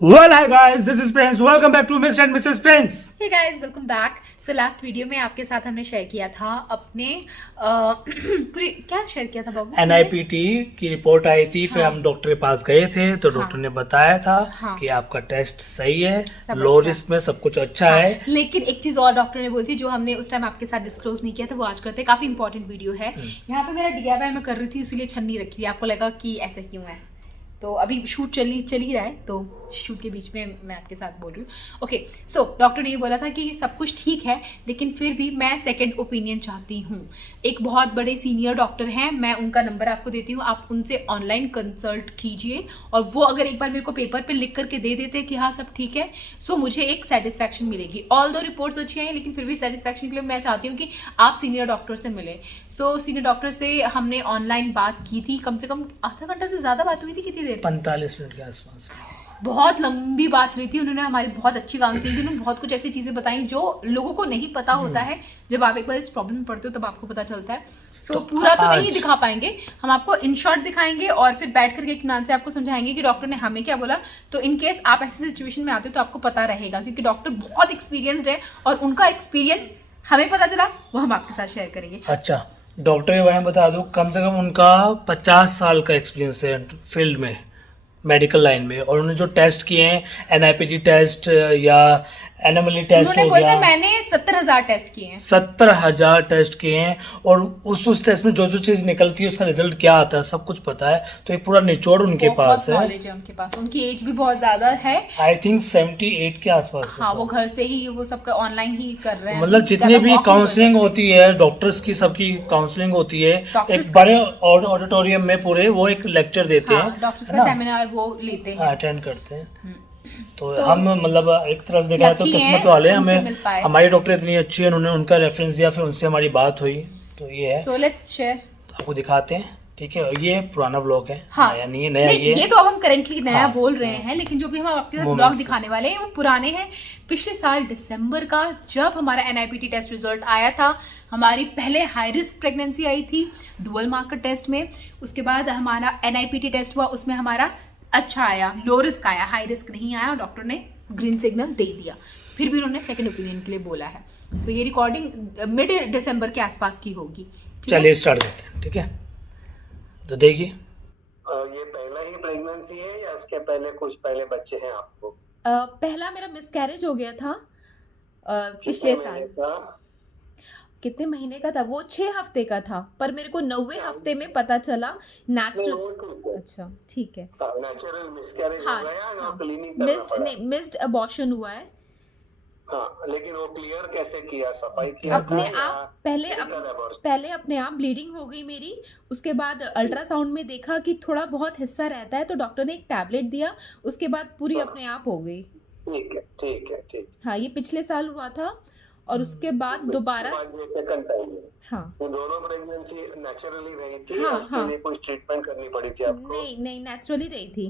Well, hi guys, this is Prince. Welcome back to Mr. and Mrs. Prince. Hey guys welcome back. So last video में आपके साथ हमने share किया था अपने पूरी क्या शेयर किया था बाबू? NIPT की रिपोर्ट आई थी, फिर हाँ। हम डॉक्टर के पास गए थे तो डॉक्टर हाँ। ने बताया था हाँ। कि आपका टेस्ट सही है, सब लो अच्छा रिस्क में सब कुछ अच्छा हाँ, है। लेकिन एक चीज और डॉक्टर ने बोली थी जो हमने उस टाइम आपके साथ डिस्क्लोज नहीं किया था, वो आज करते हैं। काफी इंपॉर्टेंट वीडियो है। यहाँ पे मेरा DIY मैं कर रही थी, इसीलिए छन्नी रखी हुई। आपको लगा कि ऐसा क्यों है, तो अभी शूट चल ही रहा है, तो शूट के बीच में मैं आपके साथ बोल रही हूँ। ओके, सो डॉक्टर ने ये बोला था कि सब कुछ ठीक है, लेकिन फिर भी मैं सेकंड ओपिनियन चाहती हूँ। एक बहुत बड़े सीनियर डॉक्टर हैं, मैं उनका नंबर आपको देती हूँ, आप उनसे ऑनलाइन कंसल्ट कीजिए, और वो अगर एक बार मेरे को पेपर पे लिख करके दे देते कि हाँ सब ठीक है, सो मुझे एक सेटिस्फैक्शन मिलेगी। ऑल दो रिपोर्ट्स अच्छी आई, लेकिन फिर भी सेटिस्फैक्शन के लिए मैं चाहती हूँ कि आप सीनियर डॉक्टर से मिले। सो सीनियर डॉक्टर से हमने ऑनलाइन बात की थी, कम से कम आधा घंटा से ज्यादा बात हुई थी। कितनी देर? 45 मिनट के आसपास। बहुत लंबी बात चली थी। उन्होंने हमारी बहुत अच्छी काउंसलिंग की, उन्होंने बहुत कुछ ऐसी चीजें बताई जो लोगों को नहीं पता होता है। जब आप एक बार इस प्रॉब्लम में पड़ते हो तब आपको पता चलता है। तो पूरा तो नहीं दिखा पाएंगे, हम आपको इन शॉर्ट दिखाएंगे और फिर बैठ करके इत्मीनान से आपको समझाएंगे कि डॉक्टर ने हमें क्या बोला। तो इन केस आप ऐसी सिचुएशन में आते हो तो आपको पता रहेगा, क्योंकि डॉक्टर बहुत एक्सपीरियंस्ड है और उनका एक्सपीरियंस हमें पता चला, वो हम आपके साथ शेयर करेंगे। अच्छा, डॉक्टर के बारे में बता दूं, कम से कम उनका 50 साल का एक्सपीरियंस है फील्ड में, मेडिकल लाइन में। और उन्होंने जो टेस्ट किए हैं, NIPT टेस्ट या एनोमली टेस्ट उन्होंने हो बोला गया, मैंने 70,000 टेस्ट किए हैं। 70,000 टेस्ट किए हैं, और उस टेस्ट में जो जो चीज निकलती है उसका रिजल्ट क्या आता है सब कुछ पता है। तो ये पूरा निचोड़ उनके पास है। नॉलेज है उनके पास, उनकी एज भी बहुत ज्यादा है। आई थिंक 78 के आसपास है। हाँ, वो घर से ही वो सब ऑनलाइन ही कर रहे हैं। मतलब जितनी भी काउंसलिंग होती है डॉक्टर्स की, सबकी काउंसलिंग होती है एक बड़े ऑडिटोरियम में पूरे, वो एक लेक्चर देते हैं, डॉक्टर्स का सेमिनार वो लेते हैं, अटेंड करते हैं। तो हम मतलब एक तरह से देखा तो लकी हैं, किस्मत वाले हैं, उनसे हमें मिल पाए। हमारी डॉक्टर इतनी अच्छी है, उन्होंने उनका रेफरेंस दिया, फिर उनसे हमारी बात हुई, तो ये है। So let's share. तो आपको दिखाते हैं, ठीक है। और ये पुराना व्लॉग है, हाँ, नया नहीं है, नया नहीं, ये तो अब हम करेंटली नया हाँ, बोल रहे हैं, लेकिन जो भी हम आपके साथ Moments ब्लॉग दिखाने वाले हैं वो पुराने हैं। पिछले साल दिसंबर का जब हमारा NIPT टेस्ट रिजल्ट आया था, हमारी पहले हाई रिस्क प्रेगनेंसी आई थी डुअल मार्कर टेस्ट में। उसके बाद हमारा NIPT टेस्ट हुआ, उसमें हमारा अच्छा आया, लो रिस्क आया, हाई रिस्क नहीं आया, और डॉक्टर ने ग्रीन सिग्नल दे दिया। फिर भी उन्होंने सेकंड ओपिनियन के लिए बोला है। सो ये रिकॉर्डिंग मिड दिसंबर के आसपास की होगी। ठीक है? चलिए स्टार्ट करते हैं, ठीक है। तो देखिए, ये पहला ही प्रेगनेंसी है या इसके पहले कुछ बच्चे हैं आपको? पहला मेरा मिसकैरेज हो गया था पिछले साल। कितने महीने का था वो? 6 हफ्ते का था, पर मेरे को 9वें हफ्ते में पता चला नेचुरल। अच्छा, ठीक है। नेचुरल मिसकैरेज हो गया या क्लिनिक करना मिस्ड पड़ा? नहीं, मिस्ड अबॉर्शन हुआ है। हाँ, लेकिन वो क्लियर कैसे किया? सफाई किया अपने था या आप पहले अपने आप ब्लीडिंग हो गई मेरी। उसके बाद अल्ट्रासाउंड में देखा कि थोड़ा बहुत हिस्सा रहता है, तो डॉक्टर ने एक टैबलेट दिया, उसके बाद पूरी अपने आप हो गई। ठीक है। हाँ, ये पिछले साल हुआ था, और उसके बाद दोबारा। सेकंड टाइम है। हाँ, वो दोनों प्रेगनेंसी नेचुरली रही थी? हाँ, उसके लिए कोई ट्रीटमेंट करनी पड़ी थी आपको? नहीं, नेचुरली रही थी।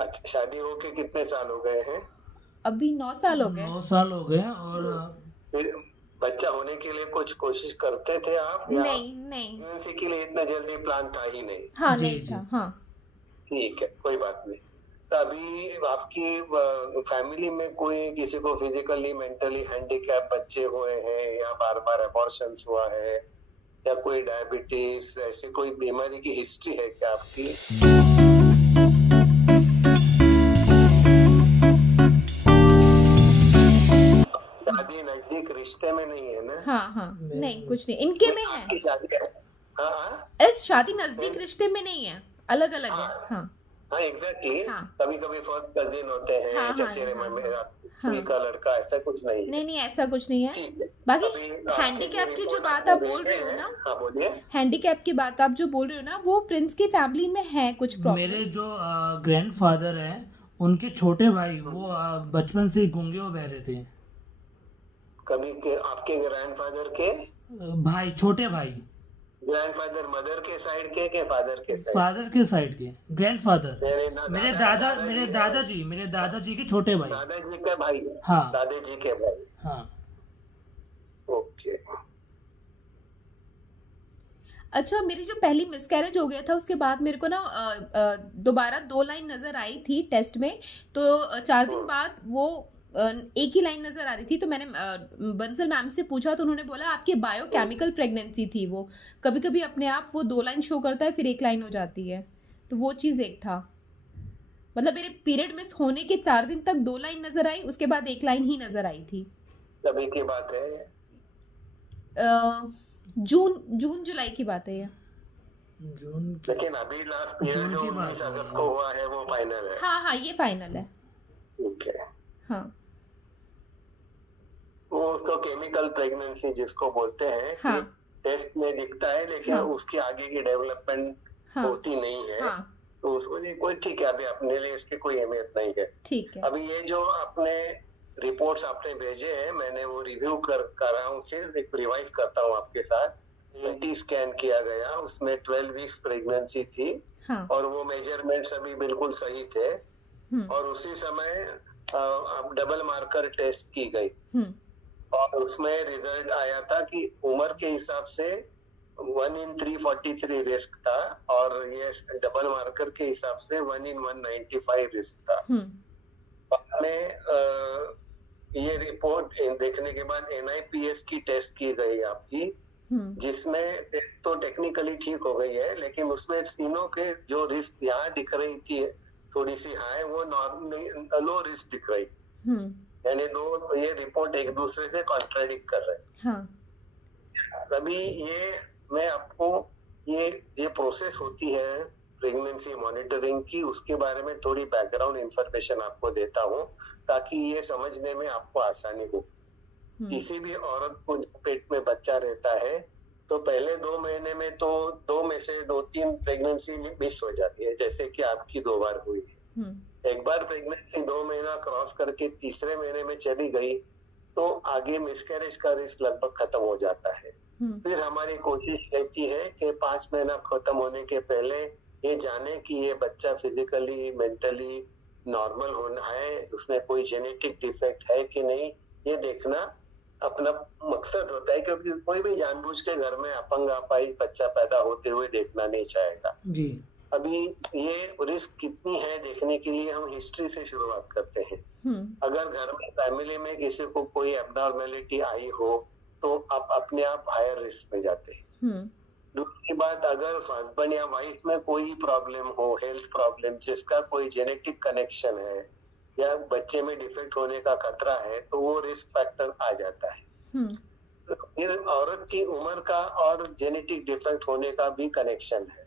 अच्छा, शादी होके कितने साल हो गए हैं? अभी 9 साल हो गए। 9 साल हो गए। और फिर बच्चा होने के लिए कुछ कोशिश करते थे आप या नहीं प्रेगनेंसी के लिए इतना जल्दी प्लान था ही नहीं? हाँ, जी, नहीं था। हाँ, ठीक है, कोई बात नहीं। तो अभी आपकी फैमिली में कोई किसी को फिजिकली मेंटली हैंडीकैप बच्चे हुए हैं, या बार बार अबॉर्शंस हुआ है, या कोई डायबिटीज ऐसी कोई बीमारी की हिस्ट्री है क्या आपकी? शादी नजदीक रिश्ते में नहीं है ना? हाँ, नहीं, कुछ नहीं, इनके में है। आपकी शादी है? हाँ, इस शादी नजदीक रिश्ते में नहीं है, अलग अलग है। हाँ, हाँ, एग्जैक्टली। हाँ। कभी फर्स्ट कजिन होते हैं, हाँ, चचेरे हाँ, में हाँ। फूफी का लड़का, ऐसा कुछ नहीं है? नहीं, ऐसा कुछ नहीं है। ठीक है। बाकी अभी आपकी हैंडीकैप की जो रिपोर्ट बात आपको आप बोल भेजे रहे हो हैं। ना, हाँ, बोलिए। हैंडीकैप की बात आप जो बोल रहे हो ना, वो प्रिंस की फैमिली में है कुछ प्रॉब्लम। मेरे जो ग्रैंडफादर हैं, उनके छोटे भाई वो बचपन से ही गूंगे और बहरे थे। कभी के आपके ग्रैंडफादर के भाई, छोटे भाई, ग्रैंडफादर मदर के साइड के फादर के साइड? फादर के साइड के ग्रैंडफादर। मेरे दादाजी के छोटे भाई। दादाजी के भाई? हाँ, दादाजी के भाई। हाँ। ओके। अच्छा, मेरी जो पहली मिसकैरेज हो गया था उसके बाद मेरे को ना दोबारा 2 लाइन नज़र आई थी टेस्ट में, तो 4 दिन बाद वो एक ही लाइन नज़र आ रही थी। तो मैंने बंसल मैम से पूछा तो उन्होंने बोला आपके बायोकेमिकल प्रेगनेंसी थी वो, कभी कभी अपने आप वो 2 लाइन शो करता है फिर 1 लाइन हो जाती है, तो वो चीज़ एक था। मतलब मेरे पीरियड मिस होने के 4 दिन तक 2 लाइन नज़र आई, उसके बाद 1 लाइन ही नज़र आई थी। कभी की बात है? जून जुलाई की बात है ये। जून की लेकिन अभी लास्ट पीरियड जो 19 अगस्त को हुआ है वो फाइनल है। हाँ हाँ, ये फाइनल है। ठीक है। हाँ वो उसको केमिकल प्रेगनेंसी जिसको बोलते हैं हाँ। कि टेस्ट में दिखता है लेकिन हाँ। उसकी आगे की डेवलपमेंट हाँ होती नहीं है। हाँ, तो उसको नहीं कोई, ठीक है, अभी अपने लिए इसकी कोई अहमियत नहीं है। ठीक है। अभी ये जो आपने रिपोर्ट्स आपने भेजे हैं, मैंने वो रिव्यू कर रहा हूँ, सिर्फ एक रिवाइज करता हूँ आपके साथ। टी स्कैन किया गया, उसमें 12 वीक्स प्रेगनेंसी थी। हाँ। और वो मेजरमेंट्स अभी बिल्कुल सही थे। और उसी समय डबल मार्कर टेस्ट की गई और उसमें रिजल्ट आया था कि उम्र के हिसाब से 1 in 343 रिस्क था और ये डबल मार्कर के हिसाब से 1 in 195 रिस्क था। में ये रिपोर्ट देखने के बाद NIPS की टेस्ट की गई आपकी, जिसमें टेस्ट तो टेक्निकली ठीक हो गई है, लेकिन उसमें तीनों के जो रिस्क यहाँ दिख रही थी थोड़ी सी हाई, वो लो रिस्क दिख रही, यानी दो ये रिपोर्ट एक दूसरे से कॉन्ट्राडिक्ट कर रहे हैं। हाँ। तभी ये मैं आपको ये प्रोसेस होती है प्रेगनेंसी मॉनिटरिंग की, उसके बारे में थोड़ी बैकग्राउंड इंफॉर्मेशन आपको देता हूँ ताकि ये समझने में आपको आसानी हो। किसी भी औरत को पेट में बच्चा रहता है तो पहले 2 महीने में तो 2 में से 2-3 प्रेगनेंसी मिस हो जाती है, जैसे कि आपकी 2 बार हुई है। एक बार प्रेगनेंसी 2 महीना क्रॉस करके तीसरे महीने में चली गई तो आगे मिसकैरेज का रिस्क लगभग खत्म हो जाता है। फिर हमारी कोशिश रहती है कि 5 महीना खत्म होने के पहले ये जाने कि ये बच्चा फिजिकली मेंटली नॉर्मल होना है, उसमें कोई जेनेटिक डिफेक्ट है कि नहीं, ये देखना अपना मकसद होता है, क्योंकि कोई भी जानबूझ के घर में अपंग अपाई बच्चा पैदा होते हुए देखना नहीं चाहेगा जी। अभी ये रिस्क कितनी है देखने के लिए हम हिस्ट्री से शुरुआत करते हैं। अगर घर में फैमिली में किसी को कोई एब्नॉर्मेलिटी आई हो तो आप अपने आप हायर रिस्क में जाते हैं। दूसरी बात, अगर हस्बैंड या वाइफ में कोई प्रॉब्लम हो, हेल्थ प्रॉब्लम जिसका कोई जेनेटिक कनेक्शन है या बच्चे में डिफेक्ट होने का खतरा है, तो वो रिस्क फैक्टर आ जाता है। फिर औरत की उम्र का और जेनेटिक डिफेक्ट होने का भी कनेक्शन है।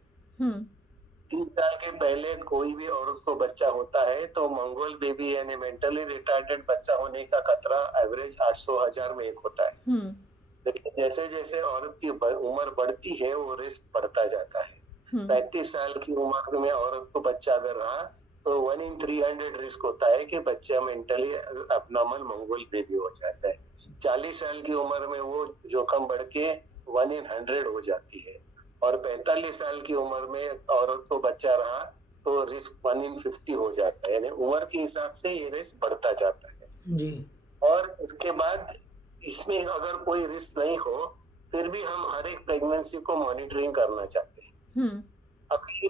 3 साल के पहले कोई भी औरत को बच्चा होता है तो मंगोल बेबी यानी मेंटली रिटार्डेड बच्चा होने का खतरा एवरेज 800,000 में 1 होता है। लेकिन जैसे जैसे औरत की उम्र बढ़ती है वो रिस्क बढ़ता जाता है। 35 साल की उम्र में औरत को बच्चा अगर रहा तो 1 in 300 रिस्क होता है कि बच्चा मेंटली अबनॉर्मल मंगोल बेबी हो जाता है। 40 साल की उम्र में वो जोखिम बढ़ के 1 in 100 हो जाती है और 45 साल की उम्र में औरत को बच्चा रहा तो रिस्क 1 in 50 हो जाता है, यानी उम्र के हिसाब से ये रिस्क बढ़ता जाता है जी। और इसके बाद इसमें अगर कोई रिस्क नहीं हो फिर भी हम हर एक प्रेगनेंसी को मॉनिटरिंग करना चाहते हैं। अभी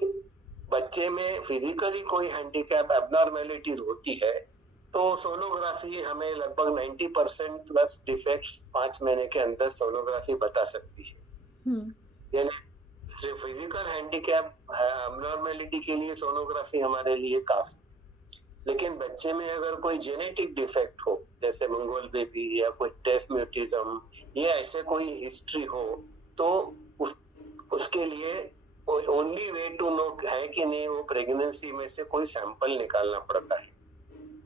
बच्चे में फिजिकली कोई हैंडीकैप एब्नॉर्मेलिटीज होती है तो सोनोग्राफी हमें लगभग 90% प्लस डिफेक्ट्स 5 महीने के अंदर सोनोग्राफी बता सकती है। यानी फिजिकल हैंडीकैप एब्नॉर्मेलिटी के लिए सोनोग्राफी हमारे लिए काफी, लेकिन बच्चे में अगर कोई जेनेटिक डिफेक्ट हो जैसे मंगोल बेबी या कोई डेफ म्यूटिज्म या ऐसे कोई हिस्ट्री हो तो उसके लिए ओनली वे टू नो है कि नहीं वो प्रेगनेंसी में से कोई सैंपल निकालना पड़ता है।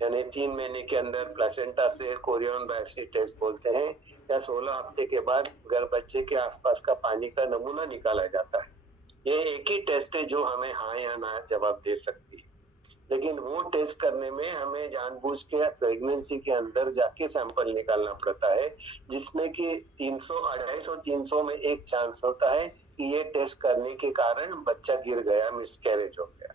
यानी 3 महीने के अंदर प्लेसेंटा से कोरियन बायोप्सी टेस्ट बोलते हैं या 16 हफ्ते के बाद गर्भ बच्चे के आसपास का पानी का नमूना निकाला जाता है। ये एक ही टेस्ट है जो हमें हाँ या ना जवाब दे सकती है, लेकिन वो टेस्ट करने में हमें जानबूझ के प्रेगनेंसी के अंदर जाके सैंपल निकालना पड़ता है, जिसमें कि 250-300 में एक चांस होता है कि ये टेस्ट करने के कारण बच्चा गिर गया, मिसकैरेज हो गया।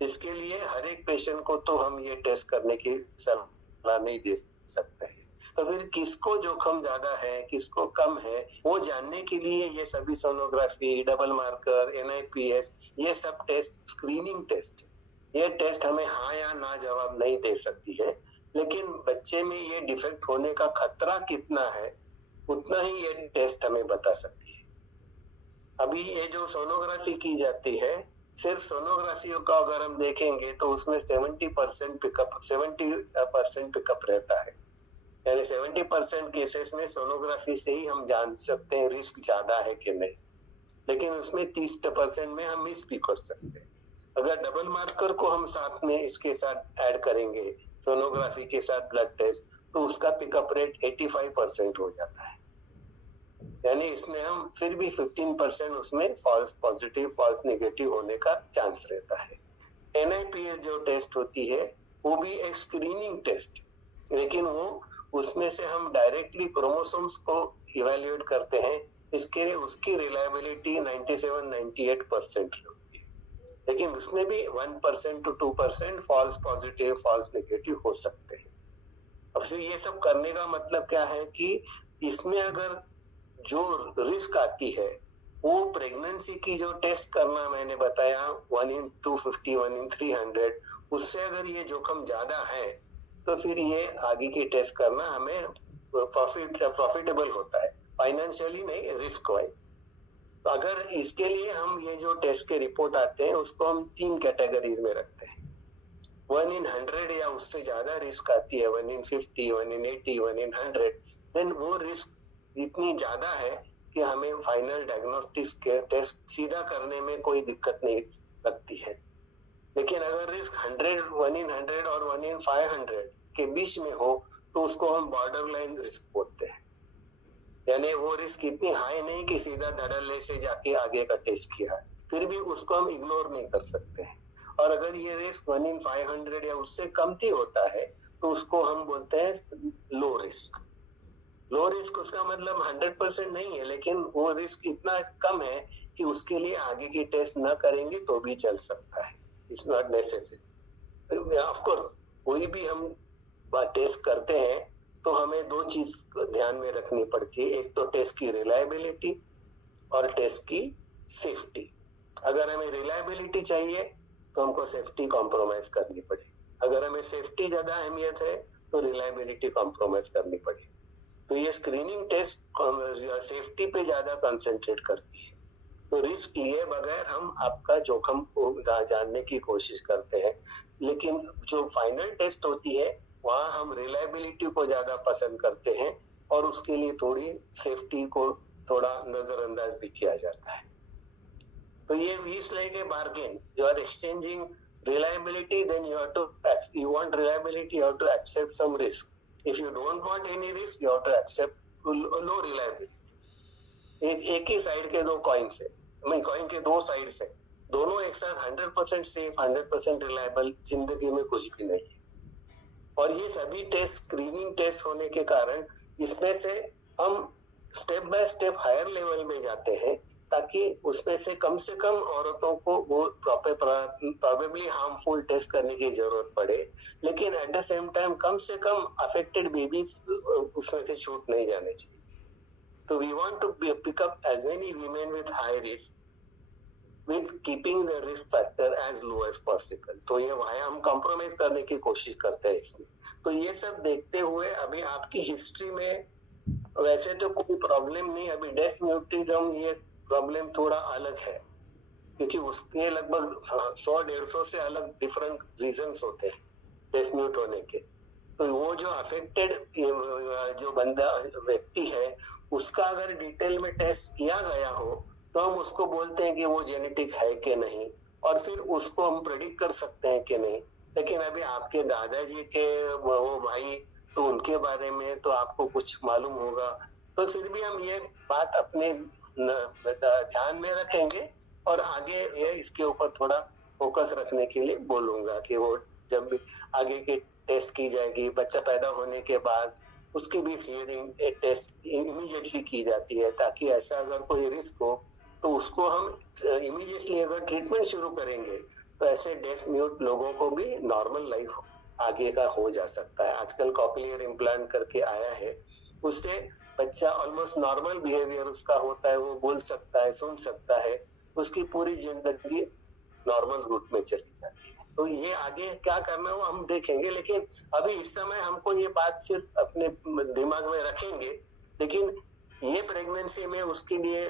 इसके लिए हर एक पेशेंट को तो हम ये टेस्ट करने की सलाह नहीं दे सकते हैं। तो फिर किसको जोखिम ज्यादा है, किसको कम है, वो जानने के लिए ये सभी सोनोग्राफी, डबल मार्कर, NIPS, ये सब टेस्ट स्क्रीनिंग टेस्ट, ये टेस्ट हमें हाँ या ना जवाब नहीं दे सकती है, लेकिन बच्चे में ये डिफेक्ट होने का खतरा कितना है उतना ही ये टेस्ट हमें बता सकती है। अभी ये जो सोनोग्राफी की जाती है, सिर्फ सोनोग्राफी का अगर हम देखेंगे तो उसमें 70% पिकअप रहता है, यानी 70% केसेस में सोनोग्राफी से ही हम जान सकते हैं रिस्क ज्यादा है कि नहीं, लेकिन उसमें 30% में हम मिस भी कर सकते हैं। अगर डबल मार्कर को हम साथ में इसके साथ ऐड करेंगे, सोनोग्राफी के साथ ब्लड टेस्ट, तो उसका पिकअप रेट 85% हो जाता है, यानी इसमें हम फिर भी 15% उसमें फॉल्स पॉजिटिव, फॉल्स नेगेटिव होने का चांस रहता है। NIPS जो टेस्ट होती है वो भी एक स्क्रीनिंग टेस्ट, लेकिन वो उसमें से हम डायरेक्टली क्रोमोसोम्स को इवेल्युएट करते हैं, इसके लिए उसकी रिलायबिलिटी 97-98% होती है, लेकिन उसमें भी 1% to 2% false positive, false negative हो सकते हैं। अब से ये सब करने का मतलब क्या है कि इसमें अगर जो रिस्क आती है वो प्रेगनेंसी की जो टेस्ट करना मैंने बताया 1 in 250, 1 in 300, उससे अगर ये जोखिम ज्यादा है तो फिर ये आगे की टेस्ट करना हमें प्रॉफिटेबल होता है, फाइनेंशियली नहीं, रिस्क वाइज। तो अगर इसके लिए हम ये जो टेस्ट के रिपोर्ट आते हैं उसको हम 3 कैटेगरीज में रखते हैं। 1 in 100 या उससे ज्यादा रिस्क आती है, 1 in 50, 1 in 80, 1 in 100, देन वो रिस्क इतनी ज्यादा है कि हमें फाइनल डायग्नोस्टिक्स के टेस्ट सीधा करने में कोई दिक्कत नहीं लगती है। लेकिन अगर रिस्क 1 in 100 और 1 in 500 के बीच में हो तो उसको हम बॉर्डर लाइन रिस्क बोलते हैं, यानी वो रिस्क इतनी हाई नहीं कि सीधा धड़ल्ले से जाके आगे का टेस्ट किया है, फिर भी उसको हम इग्नोर नहीं कर सकते हैं। और अगर ये रिस्क 1 in 500 या उससे कमती होता है तो उसको हम बोलते हैं लो रिस्क। लो रिस्क उसका मतलब 100% नहीं है, लेकिन वो रिस्क इतना कम है कि उसके लिए आगे की टेस्ट ना करेंगे तो भी चल सकता है, it's not necessary. Of course कोई भी हम टेस्ट करते हैं तो हमें 2 चीज ध्यान में रखनी पड़ती है, एक तो टेस्ट की रिलायबिलिटी और टेस्ट की सेफ्टी। अगर हमें रिलायबिलिटी चाहिए तो हमको सेफ्टी कॉम्प्रोमाइज करनी पड़ेगी, अगर हमें सेफ्टी ज्यादा अहमियत है तो रिलायबिलिटी कॉम्प्रोमाइज करनी पड़ेगी। तो ये स्क्रीनिंग टेस्ट सेफ्टी पे ज्यादा कंसंट्रेट करती है, तो रिस्क लिए बगैर हम आपका जोखिम को जानने की कोशिश करते हैं, लेकिन जो फाइनल टेस्ट होती है वहां हम रिलायबिलिटी को ज्यादा पसंद करते हैं और उसके लिए थोड़ी सेफ्टी को थोड़ा नजरअंदाज भी किया जाता है। तो ये is like a bargain, you are exchanging reliability, then you want reliability, you have to accept some risk. If you don't want any risk, you have to accept low reliability. एक ही साइड के 2 coins है, coin के 2 sides है, दोनों एक साथ 100% safe, 100% reliable जिंदगी में कुछ भी नहीं। और ये सभी टेस्ट स्क्रीनिंग टेस्ट होने के कारण इसमें से हम step by step higher level में जाते हैं, ताकि उसमें से कम औरतों को वो प्रॉबेबली हार्मफुल टेस्ट करने की जरूरत पड़े, लेकिन एट द सेम टाइम कम से कम अफेक्टेड बेबीज उसमें से छूट नहीं जाने चाहिए। तो we want to pick up as many women with high risk with keeping the risk factor as low as possible. तो ये वहां हम कॉम्प्रोमाइज करने की कोशिश करते हैं इसमें। तो ये सब देखते हुए अभी आपकी हिस्ट्री में वैसे तो कोई प्रॉब्लम नहीं, अभी डेफ म्यूटिज्म ये प्रॉब्लम थोड़ा अलग है, क्योंकि उसके लगभग 100-150 से अलग डिफरेंट रीजंस होते हैं डेफ म्यूट होने के। तो वो जो अफेक्टेड जो बंदा व्यक्ति है उसका अगर डिटेल में टेस्ट किया गया हो तो हम उसको बोलते हैं कि वो जेनेटिक है कि नहीं, और फिर उसको हम प्रेडिक्ट कर सकते हैं कि नहीं। लेकिन अभी आपके दादाजी के वो भाई, तो उनके बारे में तो आपको कुछ मालूम होगा, तो फिर भी हम ये बात अपने ध्यान में रखेंगे और आगे ये इसके ऊपर थोड़ा फोकस रखने के लिए बोलूंगा कि वो जब भी आगे की टेस्ट की जाएगी, बच्चा पैदा होने के बाद उसकी भी हियरिंग टेस्ट इमीडिएटली की जाती है, ताकि ऐसा अगर कोई रिस्क हो तो उसको हम इमीडिएटली अगर ट्रीटमेंट शुरू करेंगे तो ऐसे डेफ म्यूट लोगों को भी नॉर्मल लाइफ आगे का हो जा सकता है। आजकल कॉक्लियर इम्प्लांट करके आया है, उससे बच्चा ऑलमोस्ट नॉर्मल बिहेवियर उसका होता है, वो बोल सकता है, सुन सकता है, उसकी पूरी जिंदगी नॉर्मल रूट में चली जाती है। तो ये आगे क्या करना हो हम देखेंगे, लेकिन अभी इस समय हमको ये बात सिर्फ अपने दिमाग में रखेंगे। लेकिन ये प्रेगनेंसी में उसके लिए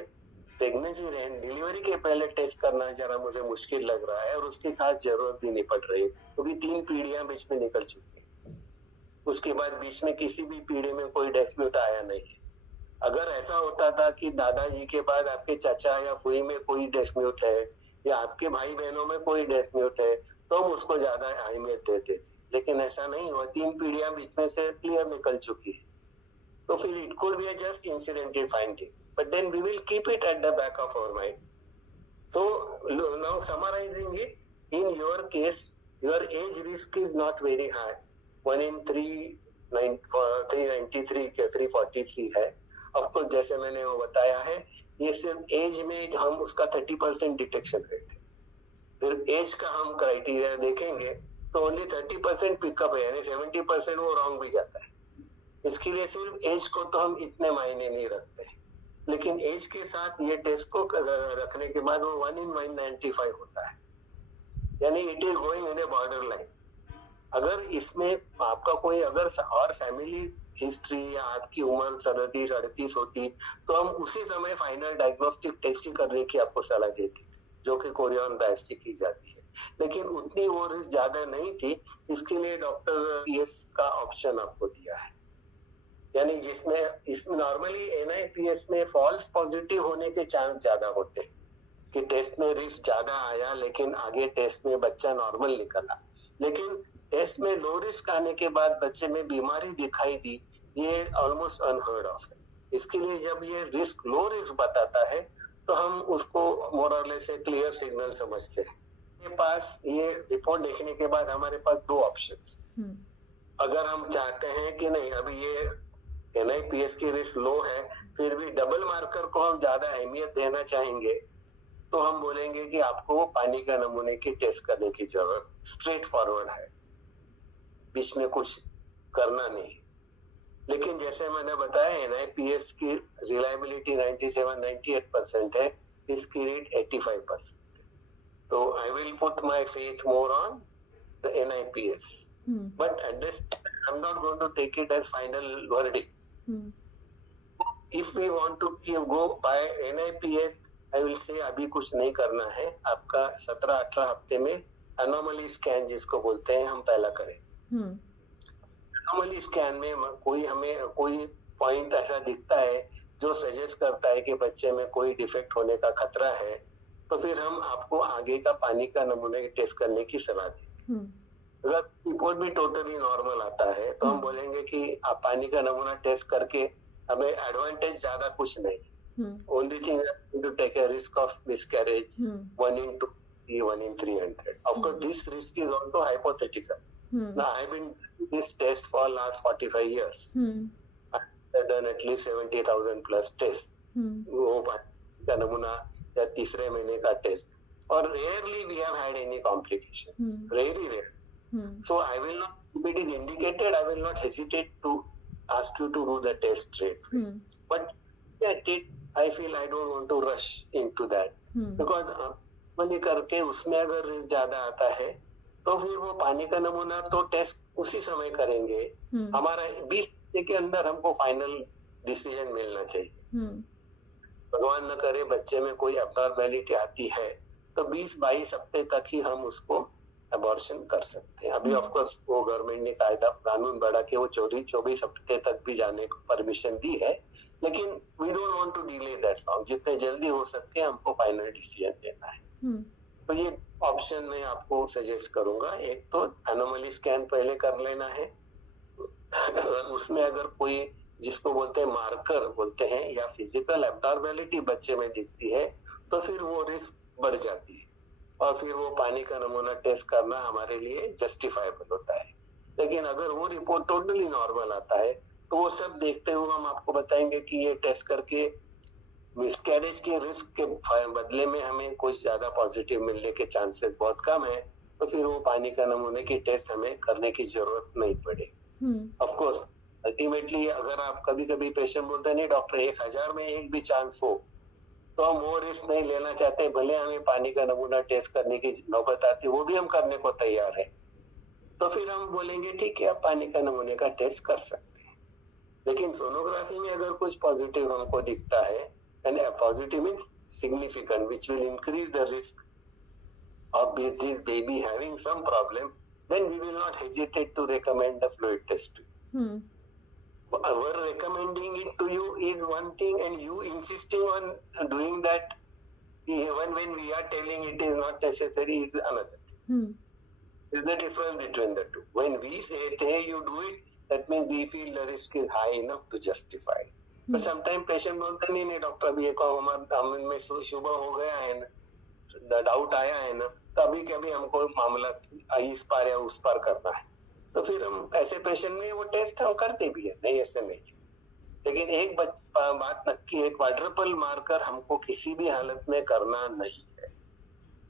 प्रेगनेंसी डिलीवरी के पहले टेस्ट करना जरा मुझे मुश्किल लग रहा है, और उसकी खास जरूरत भी नहीं पड़ रही, क्योंकि 3 पीढ़ियां बीच में निकल चुकी है। उसके बाद बीच में किसी भी पीढ़ी में कोई डेथ म्यूट आया नहीं है। अगर ऐसा होता था कि दादाजी के बाद आपके चाचा या फूई में कोई डेथ म्यूट है, या आपके भाई बहनों में कोई डेथ म्यूट है, तो हम उसको ज्यादा अहमियत देते थे, लेकिन ऐसा नहीं हुआ। 3 पीढ़ियां बीच में से क्लियर निकल चुकी है, तो फिर it could be just incidental finding, but then we will keep it at the back of our mind. So now summarizing it, in your case your age risk is not very high, 1 in 393 के 343 है। Of course जैसे मैंने वो बताया है, ये सिर्फ as में हम उसका 30% डिटेक्शन रेट है। फिर एज का हम क्राइटेरिया देखेंगे तो ओनली 30% पिकअप है, यानी 70% वो रॉन्ग भी जाता है। इसके लिए सिर्फ एज को तो हम इतने मायने नहीं रखते, लेकिन एज के साथ ये टेस्ट को रखने के बाद वो 1 in 195 होता है, यानी it is going in A border line. अगर इसमें आपका कोई अगर और फैमिली हिस्ट्री या आपकी उम्र 37-38 होती, तो हम उसी समय फाइनल डायग्नोस्टिक टेस्ट करने की आपको सलाह देती थी, जो कि कोरियन बायोप्सी की जाती है। लेकिन उतनी वो रिस्क ज्यादा नहीं थी, इसके लिए डॉक्टर पीएस का ऑप्शन आपको दिया है, यानी जिसमें इसमें नॉर्मली NIPS में फॉल्स पॉजिटिव होने के चांस ज्यादा होते हैं, कि टेस्ट में रिस्क ज्यादा आया लेकिन आगे टेस्ट में बच्चा नॉर्मल निकला। लेकिन टेस्ट में लो रिस्क आने के बाद बच्चे में बीमारी दिखाई दी, ये ऑलमोस्ट अनहर्ड ऑफ है। इसके लिए जब ये रिस्क लो रिस्क बताता है, तो हम उसको मोर और लेस क्लियर सिग्नल समझते हैं। के पास ये रिपोर्ट देखने के बाद हमारे पास 2 ऑप्शंस। अगर हम चाहते हैं कि नहीं अभी ये NIPS की रिस्क लो है, फिर भी डबल मार्कर को हम ज्यादा अहमियत देना चाहेंगे, तो हम बोलेंगे कि आपको पानी का नमूने की टेस्ट करने की जरूरत स्ट्रेट फॉरवर्ड है, बीच में कुछ करना नहीं। लेकिन जैसे मैंने बताया NIPS की रिलायबिलिटी 97-98% है, इसकी रेट 85%। तो I will put my faith more on the NIPS, but at this I'm not going to take it as final verdict. If we want to go by NIPS, I will say अभी कुछ नहीं करना है, आपका 17-18 हफ्ते में anomaly scan जिसको बोलते हैं हम पहला करें। एनोमली स्कैन में हमें कोई पॉइंट ऐसा दिखता है जो सजेस्ट करता है कि बच्चे में कोई डिफेक्ट होने का खतरा है, तो फिर हम आपको आगे का पानी का नमूने टेस्ट करने की सलाह दें। अगर रिपोर्ट भी टोटली नॉर्मल आता है, तो हम बोलेंगे कि आप पानी का नमूना टेस्ट करके हमें एडवांटेज ज्यादा कुछ नहीं, only thing to take a risk of miscarriage 1 in 2, 1 in 300. Of course, this risk is also hypothetical. Now, I have been doing this test for last 45 years. I have done at least 70,000 plus tests. वो पानी का नमूना या तीसरे महीने का test, और rarely we have had any complications. Very rare. So I will not, if it is indicated, I will not hesitate to ask you to do the test straight. But at it, I feel I don't want to rush into that, because money करके उसमें अगर risk ज्यादा आता है, तो फिर वो पानी का नमूना तो टेस्ट उसी समय करेंगे। हमारा 20 हफ्ते के अंदर हमको फाइनल डिसीजन मिलना चाहिए। भगवान न करे बच्चे में कोई अबनॉर्मैलिटी आती है, तो 20-22 हफ्ते तक ही हम उसको अबॉर्शन कर सकते हैं। अभी ऑफ कोर्स वो गवर्नमेंट ने कानून बढ़ा के वो 24 हफ्ते तक भी जाने को परमिशन दी है, लेकिन we don't want to delay that long. जितने जल्दी हो सकते हैं हमको फाइनल डिसीजन लेना है। तो ये ऑप्शन मैं आपको सजेस्ट करूंगा। एक तो एनोमली स्कैन पहले कर लेना है, उसमें अगर कोई जिसको बोलते हैं मार्कर बोलते हैं या फिजिकल एब्नॉर्मैलिटी बच्चे में दिखती है, तो फिर वो रिस्क बढ़ जाती है, और फिर वो पानी का नमूना टेस्ट करना हमारे लिए जस्टिफाइबल होता है। लेकिन अगर वो रिपोर्ट टोटली नॉर्मल आता है, तो वो सब देखते हुए हम आपको बताएंगे कि ये टेस्ट करके मिसकैरेज के रिस्क के बदले में हमें कुछ ज्यादा पॉजिटिव मिलने के चांसेस बहुत कम है, तो फिर वो पानी का नमूने की टेस्ट हमें करने की जरूरत नहीं पड़े। ऑफ कोर्स अल्टीमेटली अगर आप कभी कभी पेशेंट बोलते हैं नहीं डॉक्टर 1000 में एक भी चांस हो तो हम वो रिस्क नहीं लेना चाहते, भले हमें पानी का नमूना टेस्ट करने की नौबत आती है वो भी हम करने को तैयार है, तो फिर हम बोलेंगे ठीक है आप पानी का नमूने का टेस्ट कर सकते हैं। लेकिन सोनोग्राफी में अगर कुछ पॉजिटिव हमको दिखता है, and positive means significant which will increase the risk of this baby having some problem, then we will not hesitate to recommend the fluid test to you. Our recommending it to you is one thing, and you insisting on doing that even when we are telling it is not necessary is another thing. There's a difference between the two. When we say, hey, you do it, that means we feel the risk is high enough to justify it. But sometimes patient बोलते नहीं doctor अभी एक हमें सुबह हो गया है ना, डाउट आया है ना, तभी कभी हमको मामला इस पार या उस पार करना है, तो फिर हम ऐसे पेशेंट में वो टेस्ट हम करते भी है, नहीं ऐसे नहीं। लेकिन एक बात नक्की है, क्वाड्रपल मार्कर हमको किसी भी हालत में करना नहीं है,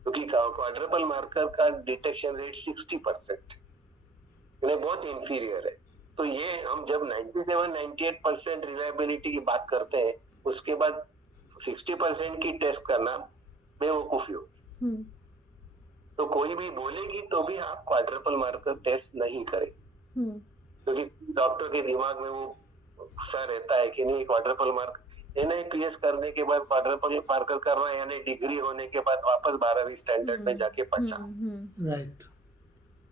क्योंकि क्वाड्रपल मार्कर का डिटेक्शन रेट 60% बहुत इंफीरियर है। तो ये हम जब 97-98% रिलायबिलिटी की बात करते हैं, उसके बाद 60% की टेस्ट करना बेवकूफी होगी। तो कोई भी बोलेगी तो भी आप क्वाड्रपल मार्कर टेस्ट नहीं करें, क्योंकि डॉक्टर के दिमाग में वो गुस्सा रहता है कि नहीं क्वाड्रपल मार्कर NIPS करने के बाद क्वाड्रपल मार्कर करना है, यानी डिग्री होने के बाद वापस 12वीं स्टैंडर्ड में जाके पढ़ना, right,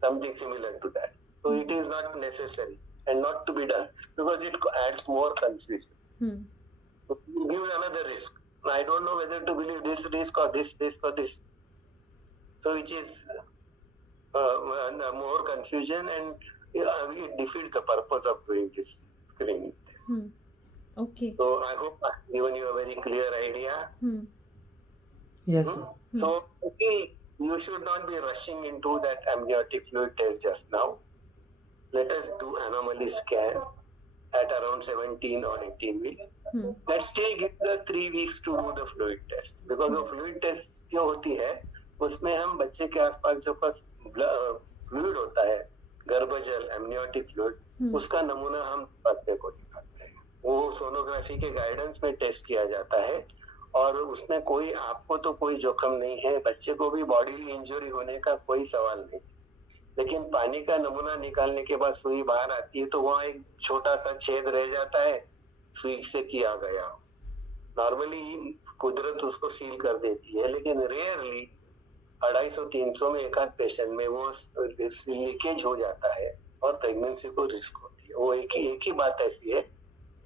something similar to that. So it is not necessary and not to be done because it adds more confusion. So it gives another risk. I don't know whether to believe this risk or this or this. So which is more confusion, and it defeats the purpose of doing this screening test. Okay. So I hope I've given you a very clear idea. yes sir. So you should not be rushing into that amniotic fluid test just now. Let us do anomaly scan at around 17 or 18 weeks. That still gives us 3 weeks to do the fluid test, because the fluid test जो होती है उसमें हम बच्चे के आसपास जो fluid होता है, गर्भजल, एमनियोटिक फ्लूइड, उसका नमूना हम बच्चे को दिखाते हैं। वो सोनोग्राफी के गाइडेंस में टेस्ट किया जाता है और उसमें कोई आपको तो कोई जोखिम नहीं है, बच्चे को भी बॉडीली इंजरी होने का कोई सवाल नहीं। लेकिन पानी का नमूना निकालने के बाद सुई बाहर आती है तो वहाँ एक छोटा सा छेद रह जाता है, सुई से किया गया। नॉर्मली कुदरत उसको सील कर देती है, लेकिन रेयरली 250-300 में एक आध पेशेंट में वो लीकेज हो जाता है और प्रेगनेंसी को रिस्क होती है। वो एक ही बात ऐसी है,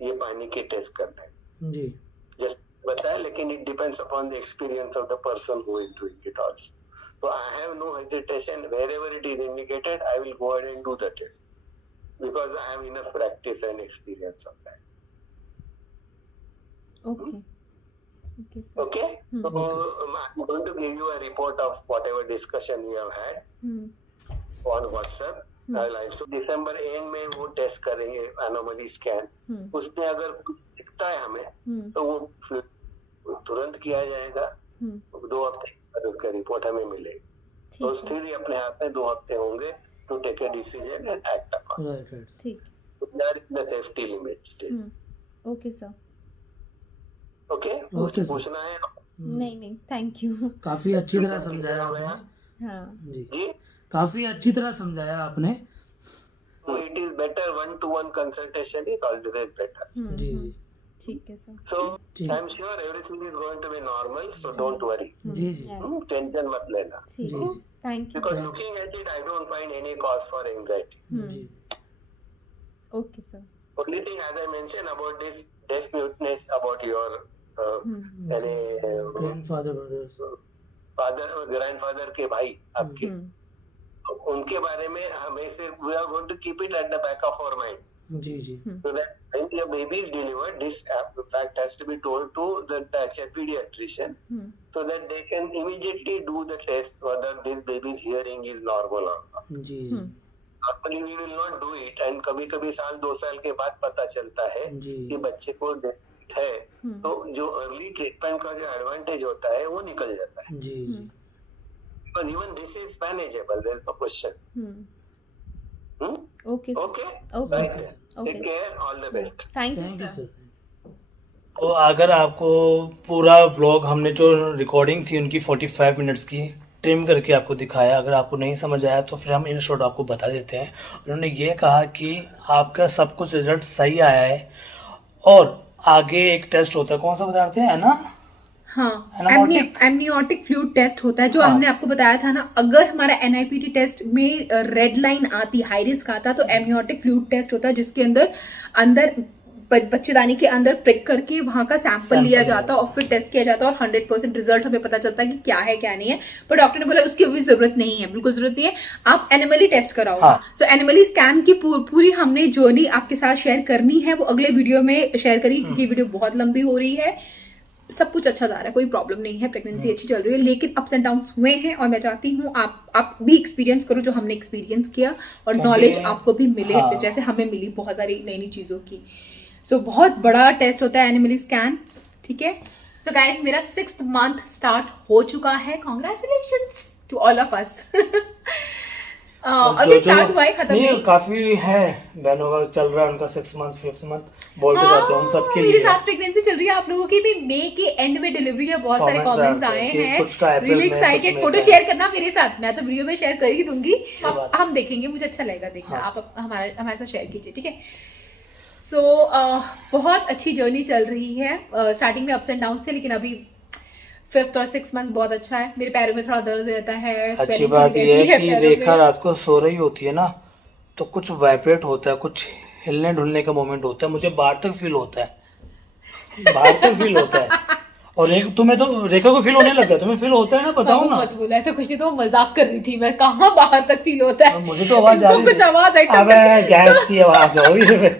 ये पानी की टेस्ट करना है जी, जस्ट बताया, लेकिन it depends upon the experience of the person who is doing it also. So I have no hesitation, wherever it is indicated, I will go ahead and do the test because I have enough practice and experience of that. Okay. Okay, sir. Okay? So I'm going to give you a report of whatever discussion we have had on WhatsApp. So December end में वो test करेंगे anomaly scan. उसमें अगर कुछ दिखता है हमें तो वो तुरंत किया जाएगा, 2 हफ्ते का रिपोर्ट हमें मिलेगी, तो स्थिर अपने हाथ में 2 हफ्ते होंगे to take a decision and act upon. Right, ठीक, we are in the safety limit still. Okay sir. Okay, कुछ पूछना है? नहीं, थैंक यू। काफी अच्छी तरह समझाया आपने। हाँ जी, काफी अच्छी तरह समझाया आपने। It is better 1-to-1 consultation is always better. जी जी, ठीक है sir. So I am sure everything is going to be normal, so don't worry. जी जी, टेंशन मत लेना, ठीक है, thank you. Because looking at it I don't find any cause for anxiety. जी, okay sir. Only thing as I mentioned about this deaf muteness, about your grandfather brothers, grandfather के भाई आपके, उनके बारे में हमें सिर्फ we are going to keep it at the back of our mind. Ji ji, So that when your baby is delivered, this fact has to be told to the pediatrician, so that they can immediately do the test whether this baby's hearing is normal or not. Ji ji, Normally we will not do it, and कभी-कभी 1-2 साल के बाद पता चलता है कि बच्चे को डेफ है, तो जो अर्ली ट्रीटमेंट का जो एडवांटेज होता है वो निकल जाता है। जी जी, even this is manageable. There is no question. Okay Okay. Okay Right. Take care. All the best. Thank you thank you sir. Sir. तो अगर आपको पूरा व्लॉग हमने जो रिकॉर्डिंग थी उनकी 45 मिनट्स की ट्रिम करके आपको दिखाया, अगर आपको नहीं समझ आया तो फिर हम इन शॉर्ट आपको बता देते हैं। उन्होंने ये कहा कि आपका सब कुछ रिजल्ट सही आया है और आगे एक टेस्ट होता है, कौन सा बताते हैं ना? हाँ, Amniotic? एमनियोटिक फ्लूइड टेस्ट होता है जो हाँ। हमने आपको बताया था ना। अगर हमारा एनआईपीटी टेस्ट में रेड लाइन आती, हाई रिस्क आता, तो एमनियोटिक फ्लूइड टेस्ट होता है जिसके अंदर बच्चेदानी के अंदर प्रिक करके वहां का सैंपल लिया जाता है और फिर टेस्ट किया जाता है और 100% रिजल्ट हमें पता चलता है कि क्या है क्या नहीं है। पर डॉक्टर ने बोला उसकी अभी जरूरत नहीं है, बिल्कुल जरूरत नहीं है, आप एनिमली टेस्ट कराओ। हाँ। सो एनिमली स्कैन की पूरी हमने जर्नी आपके साथ शेयर करनी है, वो अगले वीडियो में शेयर करिए क्योंकि वीडियो बहुत लंबी हो रही है। सब कुछ अच्छा जा रहा है, कोई प्रॉब्लम नहीं है, प्रेगनेंसी अच्छी चल रही है, लेकिन अप्स एंड डाउन्स हुए हैं और मैं चाहती हूँ आप भी एक्सपीरियंस करो जो हमने एक्सपीरियंस किया और नॉलेज आपको भी मिले, हाँ। जैसे हमें मिली बहुत सारी नई चीज़ों की। सो बहुत बड़ा टेस्ट होता है एनिमली स्कैन, ठीक है। सो गाइस मेरा 6th मंथ स्टार्ट हो चुका है, congratulations to all of us. अभी स्टार्ट हुआ है, खत्म नहीं। काफी है बहनों का चल रहा है उनका 6 मंथ 5th मंथ बोलते जाते हैं उन सबके मेरे लिए। साथ प्रेगनेंसी चल रही है, आप लोगों की भी मई के एंड में डिलीवरी है, बहुत सारे Comments कमेंट्स आते आए हैं कि हैं, कुछ का अप्रैल रियली में, एक्साइटेड। कुछ फोटो में। शेयर करना मेरे साथ, मैं तो वीडियो में शेयर कर ही दूंगी, बात हम देखेंगे, मुझे अच्छा लगेगा देखना। हाँ। आप हमारे साथ शेयर कीजिए, ठीक है। सो बहुत अच्छी जर्नी चल रही है, स्टार्टिंग में अप्स एंड डाउन से, लेकिन अभी 5th और 6th मंथ बहुत अच्छा है। मेरे पैरों में थोड़ा दर्द रहता है, अच्छी swelling बात थोड़ी यह रहती है कि पैरों रेखा में। रात को सो रही होती है ना, तो कुछ वाइब्रेट होता है, कुछ हिलने ढुलने का मोमेंट होता है, मुझे बाहर तक फील होता है, बाहर तक फील होता है। और तुम्हें तो रेखा को फील होने लग गया, तुम्हें फील होता है ना, बताओ ना। मत बोलो ऐसा, कुछ नहीं, तो मजाक कर रही थी मैं, कहाँ बाहर तक फील होता है। मुझे तो आवाज आ इनको रही कुछ आवाज आई, अबे गैस की आवाज हो रही है।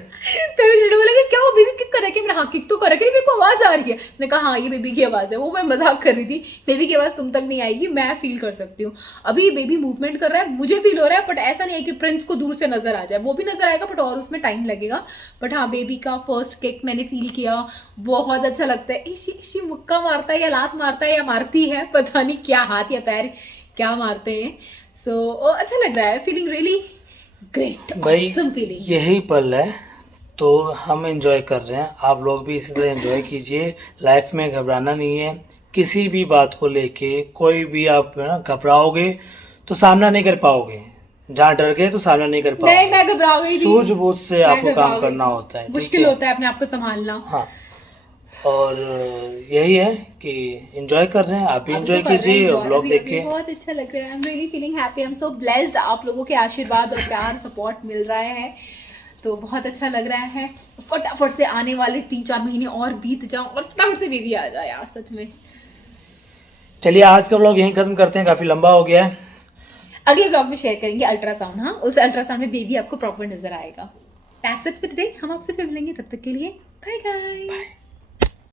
तो मेरे बोला कि क्या वो बेबी किक कर रहा है, मैंने हाँ किक तो कर रहा है, मेरे को आवाज आ रही है। मैंने कहा हाँ ये बेबी की आवाज है, वो मैं मजाक कर रही थी, बेबी की आवाज तुम तक नहीं आएगी, मैं फील कर सकती हूँ। अभी बेबी मूवमेंट कर रहा है, मुझे फील हो रहा है, बट ऐसा नहीं है कि प्रिंस को दूर से नजर आ जाए, वो भी नजर आएगा बट और उसमें टाइम लगेगा। बट हाँ बेबी का फर्स्ट किक मैंने फील किया, बहुत अच्छा लगता है। इशी मुक्का मारता है या लात मारता है या मारती है, पता नहीं क्या हाथ या पैर क्या मारते हैं। सो अच्छा लग रहा है, feeling really great, awesome feeling. यही पल है तो हम एंजॉय कर रहे हैं, आप लोग भी इसी तरह एंजॉय कीजिए। लाइफ में घबराना नहीं है, किसी भी बात को लेके कोई भी आप ना घबराओगे तो सामना नहीं कर पाओगे, जहाँ डर गए तो सामना नहीं कर पाओगे। नहीं मैं घबरा गई थी, सूझबूझ से आपको काम करना होता है, मुश्किल होता है अपने आप को संभालना। हाँ, और यही है कि एंजॉय कर रहे हैं, आप भी एंजॉय कीजिए और व्लॉग देखिए। बहुत अच्छा लग रहा है, I am really feeling happy, I am so blessed. आप लोगों के आशीर्वाद और प्यार सपोर्ट मिल रहा है तो बहुत अच्छा लग रहा है। फटाफट से आने वाले 3-4 महीने और बीत जाओ और फटाफट से बेबी आ जाए यार, सच में। चलिए आज का व्लॉग यहीं खत्म करते हैं, काफी लंबा हो गया है। अगले व्लॉग में शेयर करेंगे अल्ट्रासाउंड, हाँ उस अल्ट्रासाउंड में बेबी आपको प्रॉपर नजर आएगा। दैट्स इट फॉर टुडे, हम आपसे फिर मिलेंगे, तब तक के लिए बाय गाइस।